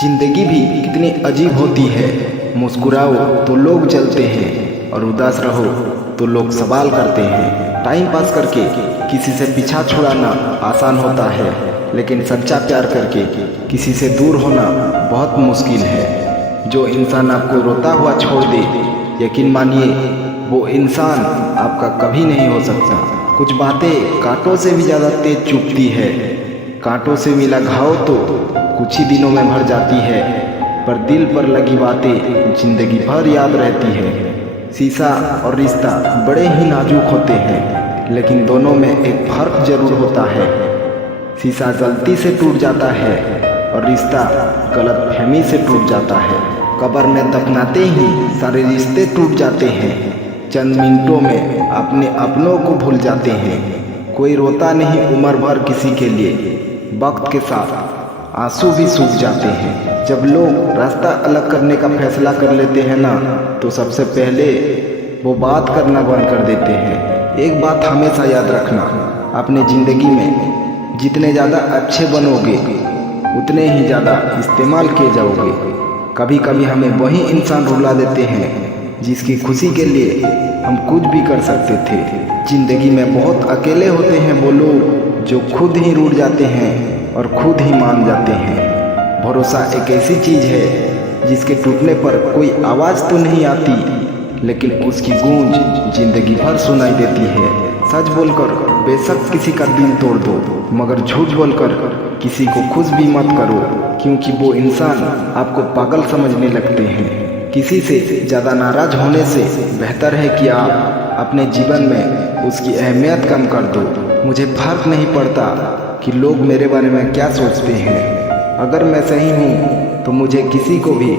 जिंदगी भी कितनी अजीब होती है। मुस्कुराओ तो लोग जलते हैं और उदास रहो तो लोग सवाल करते हैं। टाइम पास करके किसी से पीछा छुड़ाना आसान होता है, लेकिन सच्चा प्यार करके किसी से दूर होना बहुत मुश्किल है। जो इंसान आपको रोता हुआ छोड़ दे, यकीन मानिए वो इंसान आपका कभी नहीं हो सकता। कुछ बातें कांटों से भी ज़्यादा तेज चुभती है। कांटों से मिला घाव तो कुछ ही दिनों में भर जाती है, पर दिल पर लगी बातें जिंदगी भर याद रहती है। शीशा और रिश्ता बड़े ही नाजुक होते हैं, लेकिन दोनों में एक फर्क जरूर होता है। शीशा जल्दी से टूट जाता है और रिश्ता गलतफहमी से टूट जाता है। कब्र में दफनाते ही सारे रिश्ते टूट जाते हैं। चंद मिनटों में अपने अपनों को भूल जाते हैं। कोई रोता नहीं उम्र भर किसी के लिए, वक्त के साथ आंसू भी सूख जाते हैं। जब लोग रास्ता अलग करने का फैसला कर लेते हैं ना, तो सबसे पहले वो बात करना बंद कर देते हैं। एक बात हमेशा याद रखना, अपने ज़िंदगी में जितने ज़्यादा अच्छे बनोगे उतने ही ज़्यादा इस्तेमाल किए जाओगे। कभी कभी हमें वही इंसान रुला देते हैं जिसकी खुशी के लिए हम कुछ भी कर सकते थे। जिंदगी में बहुत अकेले होते हैं वो लोग जो खुद ही रूठ जाते हैं और खुद ही मान जाते हैं। भरोसा एक ऐसी चीज़ है जिसके टूटने पर कोई आवाज़ तो नहीं आती, लेकिन उसकी गूंज जिंदगी भर सुनाई देती है। सच बोलकर बेशक किसी का दिल तोड़ दो, मगर झूठ बोलकर किसी को खुश भी मत करो, क्योंकि वो इंसान आपको पागल समझने लगते हैं। किसी से ज़्यादा नाराज होने से बेहतर है कि आप अपने जीवन में उसकी अहमियत कम कर दो। मुझे फर्क नहीं पड़ता कि लोग मेरे बारे में क्या सोचते हैं। अगर मैं सही हूँ तो मुझे किसी को भी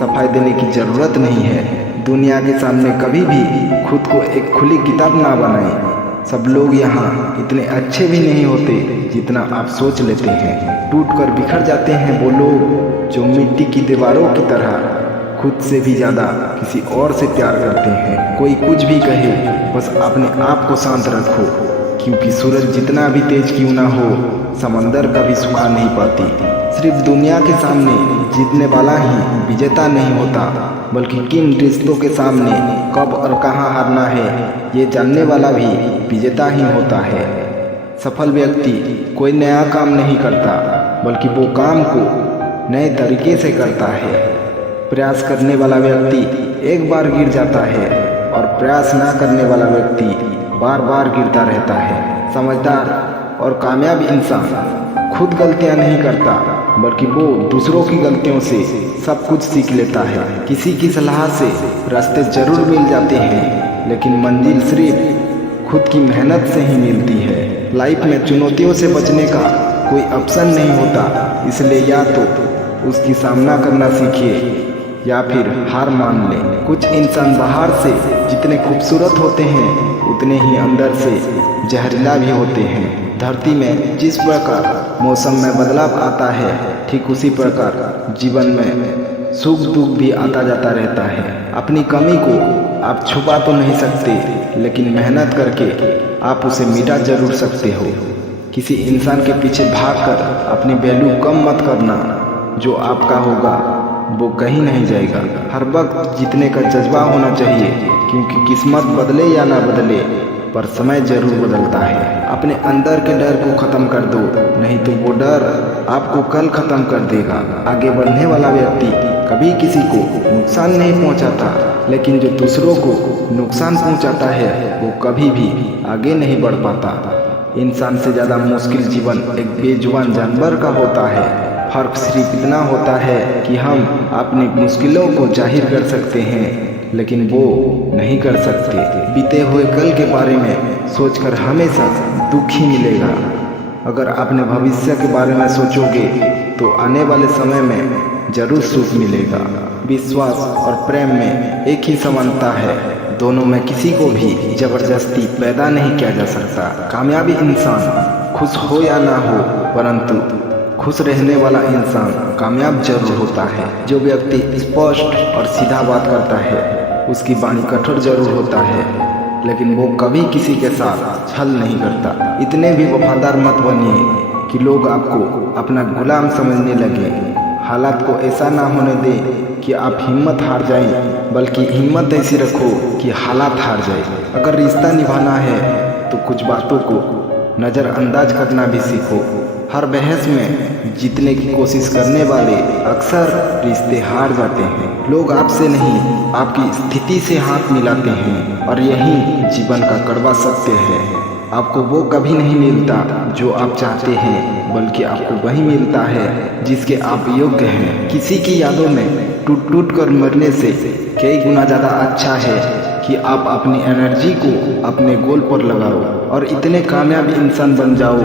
सफाई देने की ज़रूरत नहीं है। दुनिया के सामने कभी भी खुद को एक खुली किताब ना बनाएं। सब लोग यहाँ इतने अच्छे भी नहीं होते जितना आप सोच लेते हैं। टूट कर बिखर जाते हैं वो लोग जो मिट्टी की दीवारों की तरह खुद से भी ज़्यादा किसी और से प्यार करते हैं। कोई कुछ भी कहे, बस अपने आप को शांत रखो, क्योंकि सूरज जितना भी तेज क्यों ना हो, समंदर कभी सुखा नहीं पाती। सिर्फ दुनिया के सामने जीतने वाला ही विजेता नहीं होता, बल्कि किन रिश्तों के सामने कब और कहाँ हारना है ये जानने वाला भी विजेता ही होता है। सफल व्यक्ति कोई नया काम नहीं करता, बल्कि वो काम को नए तरीके से करता है। प्रयास करने वाला व्यक्ति एक बार गिर जाता है और प्रयास ना करने वाला व्यक्ति बार बार गिरता रहता है। समझदार और कामयाब इंसान खुद गलतियां नहीं करता, बल्कि वो दूसरों की गलतियों से सब कुछ सीख लेता है। किसी की सलाह से रास्ते जरूर मिल जाते हैं, लेकिन मंजिल सिर्फ खुद की मेहनत से ही मिलती है। लाइफ में चुनौतियों से बचने का कोई ऑप्शन नहीं होता, इसलिए या तो उसकी सामना करना सीखिए या फिर हार मान लें। कुछ इंसान बाहर से जितने खूबसूरत होते हैं, उतने ही अंदर से जहरीला भी होते हैं। धरती में जिस प्रकार मौसम में बदलाव आता है, ठीक उसी प्रकार जीवन में सुख दुख भी आता जाता रहता है। अपनी कमी को आप छुपा तो नहीं सकते, लेकिन मेहनत करके आप उसे मिटा जरूर सकते हो। किसी इंसान के पीछे भागकर अपनी वैल्यू कम मत करना। जो आपका होगा वो कहीं नहीं जाएगा। हर वक्त जीतने का जज्बा होना चाहिए, क्योंकि किस्मत बदले या ना बदले, पर समय जरूर बदलता है। अपने अंदर के डर को खत्म कर दो, नहीं तो वो डर आपको कल खत्म कर देगा। आगे बढ़ने वाला व्यक्ति कभी किसी को नुकसान नहीं पहुंचाता, लेकिन जो दूसरों को नुकसान पहुंचाता है वो कभी भी आगे नहीं बढ़ पाता। इंसान से ज़्यादा मुश्किल जीवन एक बेजुबान जानवर का होता है। फर्क सिर्फ इतना होता है कि हम अपनी मुश्किलों को जाहिर कर सकते हैं, लेकिन वो नहीं कर सकते। बीते हुए कल के बारे में सोचकर हमेशा दुख ही मिलेगा। अगर अपने भविष्य के बारे में सोचोगे तो आने वाले समय में जरूर सुख मिलेगा। विश्वास और प्रेम में एक ही समानता है, दोनों में किसी को भी जबरदस्ती पैदा नहीं किया जा सकता। कामयाबी इंसान खुश हो या ना हो, परंतु खुश रहने वाला इंसान कामयाब जरूर होता है। जो व्यक्ति स्पष्ट और सीधा बात करता है, उसकी वाणी कठोर जरूर होता है, लेकिन वो कभी किसी के साथ छल नहीं करता। इतने भी वफादार मत बनिए कि लोग आपको अपना गुलाम समझने लगे। हालात को ऐसा ना होने दें कि आप हिम्मत हार जाएं, बल्कि हिम्मत ऐसी रखो कि हालात हार जाए। अगर रिश्ता निभाना है तो कुछ बातों को नज़रअंदाज करना भी सीखो। हर बहस में जीतने की कोशिश करने वाले अक्सर रिश्ते हार जाते हैं। लोग आपसे नहीं, आपकी स्थिति से हाथ मिलाते हैं और यही जीवन का कड़वा सत्य है। आपको वो कभी नहीं मिलता जो आप चाहते हैं, बल्कि आपको वही मिलता है जिसके आप योग्य हैं। किसी की यादों में टूट टूट कर मरने से कई गुना ज़्यादा अच्छा है कि आप अपनी एनर्जी को अपने गोल पर लगाओ और इतने कामयाब इंसान बन जाओ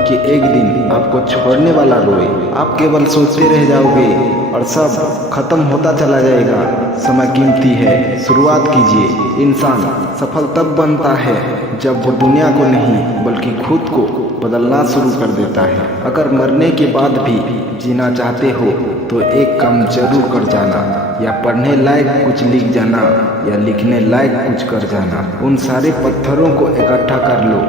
कि एक दिन आपको छोड़ने वाला रोए। आप केवल सोचते रह जाओगे और सब खत्म होता चला जाएगा। समय कीमती है, शुरुआत कीजिए। इंसान सफल तब बनता है जब वो दुनिया को नहीं बल्कि खुद को बदलना शुरू कर देता है। अगर मरने के बाद भी जीना चाहते हो तो एक काम जरूर कर जाना, या पढ़ने लायक कुछ लिख जाना या लिखने लायक कुछ कर जाना। उन सारे पत्थरों को इकट्ठा कर लो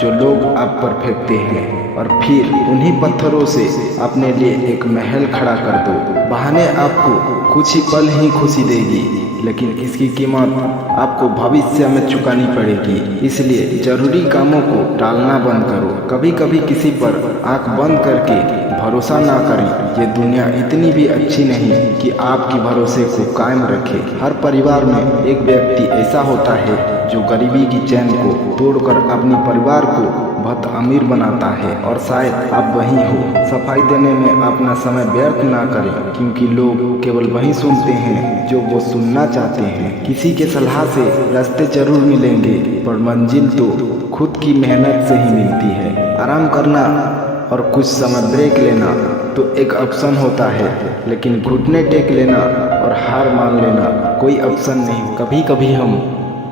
जो लोग आप पर फेंकते हैं और फिर उन्हीं पत्थरों से अपने लिए एक महल खड़ा कर दो। बहाने आपको कुछ ही पल ही खुशी देगी, लेकिन इसकी कीमत आपको भविष्य में चुकानी पड़ेगी। इसलिए जरूरी कामों को टालना बंद करो। कभी कभी किसी पर आंख बंद करके भरोसा ना करें। ये दुनिया इतनी भी अच्छी नहीं कि आपके भरोसे को कायम रखे। हर परिवार में एक व्यक्ति ऐसा होता है जो गरीबी की चैन को तोड़कर अपने परिवार को बहुत अमीर बनाता है, और शायद आप वही हो। सफाई देने में अपना समय व्यर्थ ना करें, क्योंकि लोग केवल वही सुनते हैं जो वो सुनना चाहते हैं। किसी के सलाह से रास्ते जरूर मिलेंगे, पर मंजिल तो खुद की मेहनत से ही मिलती है। आराम करना और कुछ समय ब्रेक लेना तो एक ऑप्शन होता है, लेकिन घुटने टेक लेना और हार मान लेना कोई ऑप्शन नहीं। कभी कभी हम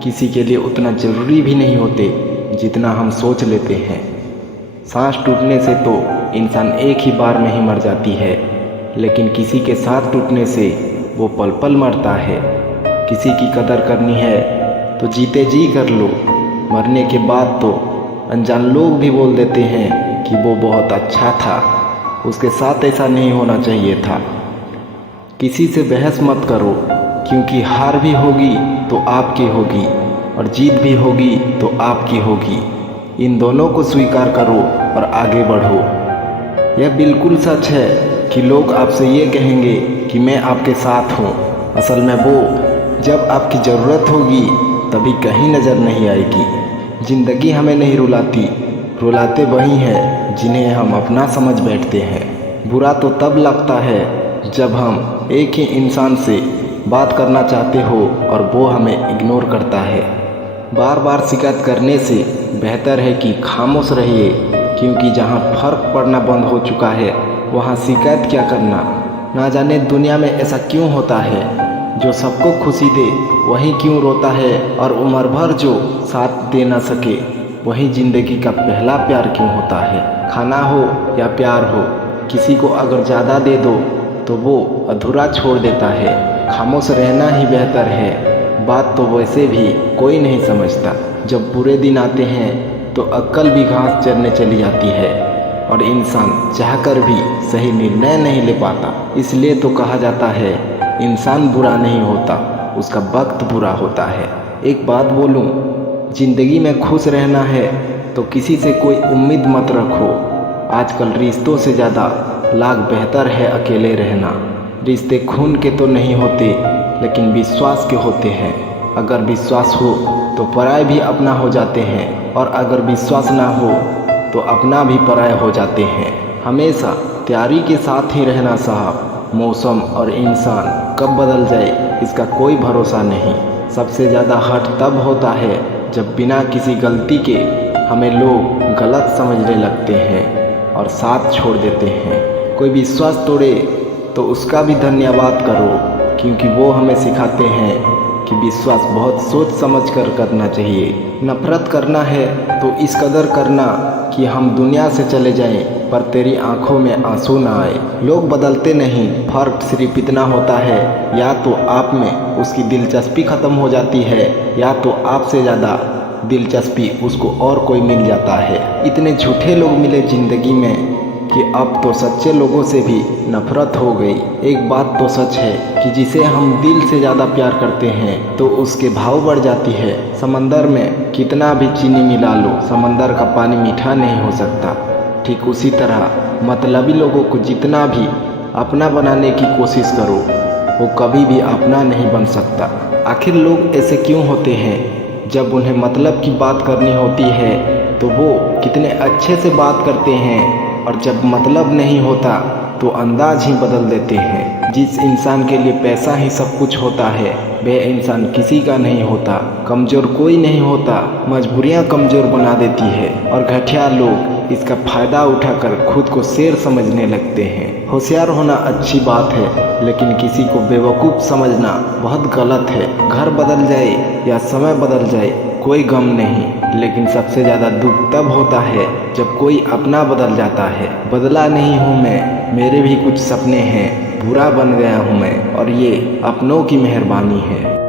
किसी के लिए उतना ज़रूरी भी नहीं होते जितना हम सोच लेते हैं। सांस टूटने से तो इंसान एक ही बार में ही मर जाती है, लेकिन किसी के साथ टूटने से वो पल पल मरता है। किसी की कदर करनी है तो जीते जी कर लो। मरने के बाद तो अनजान लोग भी बोल देते हैं कि वो बहुत अच्छा था, उसके साथ ऐसा नहीं होना चाहिए था। किसी से बहस मत करो, क्योंकि हार भी होगी तो आपकी होगी और जीत भी होगी तो आपकी होगी। इन दोनों को स्वीकार करो और आगे बढ़ो। यह बिल्कुल सच है कि लोग आपसे ये कहेंगे कि मैं आपके साथ हूँ। असल में वो जब आपकी ज़रूरत होगी तभी कहीं नज़र नहीं आएगी। ज़िंदगी हमें नहीं रुलाती, रुलाते वही हैं जिन्हें हम अपना समझ बैठते हैं। बुरा तो तब लगता है जब हम एक ही इंसान से बात करना चाहते हो और वो हमें इग्नोर करता है। बार बार शिकायत करने से बेहतर है कि खामोश रहिए, क्योंकि जहाँ फर्क पड़ना बंद हो चुका है वहाँ शिकायत क्या करना। ना जाने दुनिया में ऐसा क्यों होता है, जो सबको खुशी दे वही क्यों रोता है, और उम्र भर जो साथ दे ना सके वही ज़िंदगी का पहला प्यार क्यों होता है। खाना हो या प्यार हो, किसी को अगर ज़्यादा दे दो तो वो अधूरा छोड़ देता है। खामोश रहना ही बेहतर है। बात तो वैसे भी कोई नहीं समझता। जब बुरे दिन आते हैं तो अक्ल भी घास चरने चली जाती है और इंसान चाहकर भी सही निर्णय नहीं ले पाता। इसलिए तो कहा जाता है इंसान बुरा नहीं होता, उसका वक्त बुरा होता है। एक बात बोलूं, जिंदगी में खुश रहना है तो किसी से कोई उम्मीद मत रखो। आजकल रिश्तों से ज़्यादा लाख बेहतर है अकेले रहना। रिश्ते खून के तो नहीं होते, लेकिन विश्वास के होते हैं। अगर विश्वास हो तो पराये भी अपना हो जाते हैं, और अगर विश्वास ना हो तो अपना भी पराये हो जाते हैं। हमेशा तैयारी के साथ ही रहना साहब। मौसम और इंसान कब बदल जाए इसका कोई भरोसा नहीं। सबसे ज़्यादा हर्ट तब होता है जब बिना किसी गलती के हमें लोग गलत समझने लगते हैं और साथ छोड़ देते हैं। कोई विश्वास तोड़े तो उसका भी धन्यवाद करो, क्योंकि वो हमें सिखाते हैं कि विश्वास बहुत सोच समझ कर करना चाहिए। नफरत करना है तो इस कदर करना कि हम दुनिया से चले जाएं, पर तेरी आंखों में आंसू ना आए। लोग बदलते नहीं, फर्क सिर्फ इतना होता है या तो आप में उसकी दिलचस्पी ख़त्म हो जाती है, या तो आपसे ज़्यादा दिलचस्पी उसको और कोई मिल जाता है। इतने झूठे लोग मिले ज़िंदगी में कि अब तो सच्चे लोगों से भी नफरत हो गई। एक बात तो सच है कि जिसे हम दिल से ज़्यादा प्यार करते हैं तो उसके भाव बढ़ जाती है। समंदर में कितना भी चीनी मिला लो, समंदर का पानी मीठा नहीं हो सकता। ठीक उसी तरह मतलबी लोगों को जितना भी अपना बनाने की कोशिश करो, वो कभी भी अपना नहीं बन सकता। आखिर लोग ऐसे क्यों होते हैं? जब उन्हें मतलब की बात करनी होती है तो वो कितने अच्छे से बात करते हैं, और जब मतलब नहीं होता तो अंदाज ही बदल देते हैं। जिस इंसान के लिए पैसा ही सब कुछ होता है वह इंसान किसी का नहीं होता। कमज़ोर कोई नहीं होता, मजबूरियाँ कमज़ोर बना देती है, और घटिया लोग इसका फ़ायदा उठाकर खुद को शेर समझने लगते हैं। होशियार होना अच्छी बात है, लेकिन किसी को बेवकूफ़ समझना बहुत गलत है। घर बदल जाए या समय बदल जाए कोई गम नहीं, लेकिन सबसे ज़्यादा दुख तब होता है जब कोई अपना बदल जाता है। बदला नहीं हूँ मैं, मेरे भी कुछ सपने हैं, बुरा बन गया हूँ मैं, और ये अपनों की मेहरबानी है।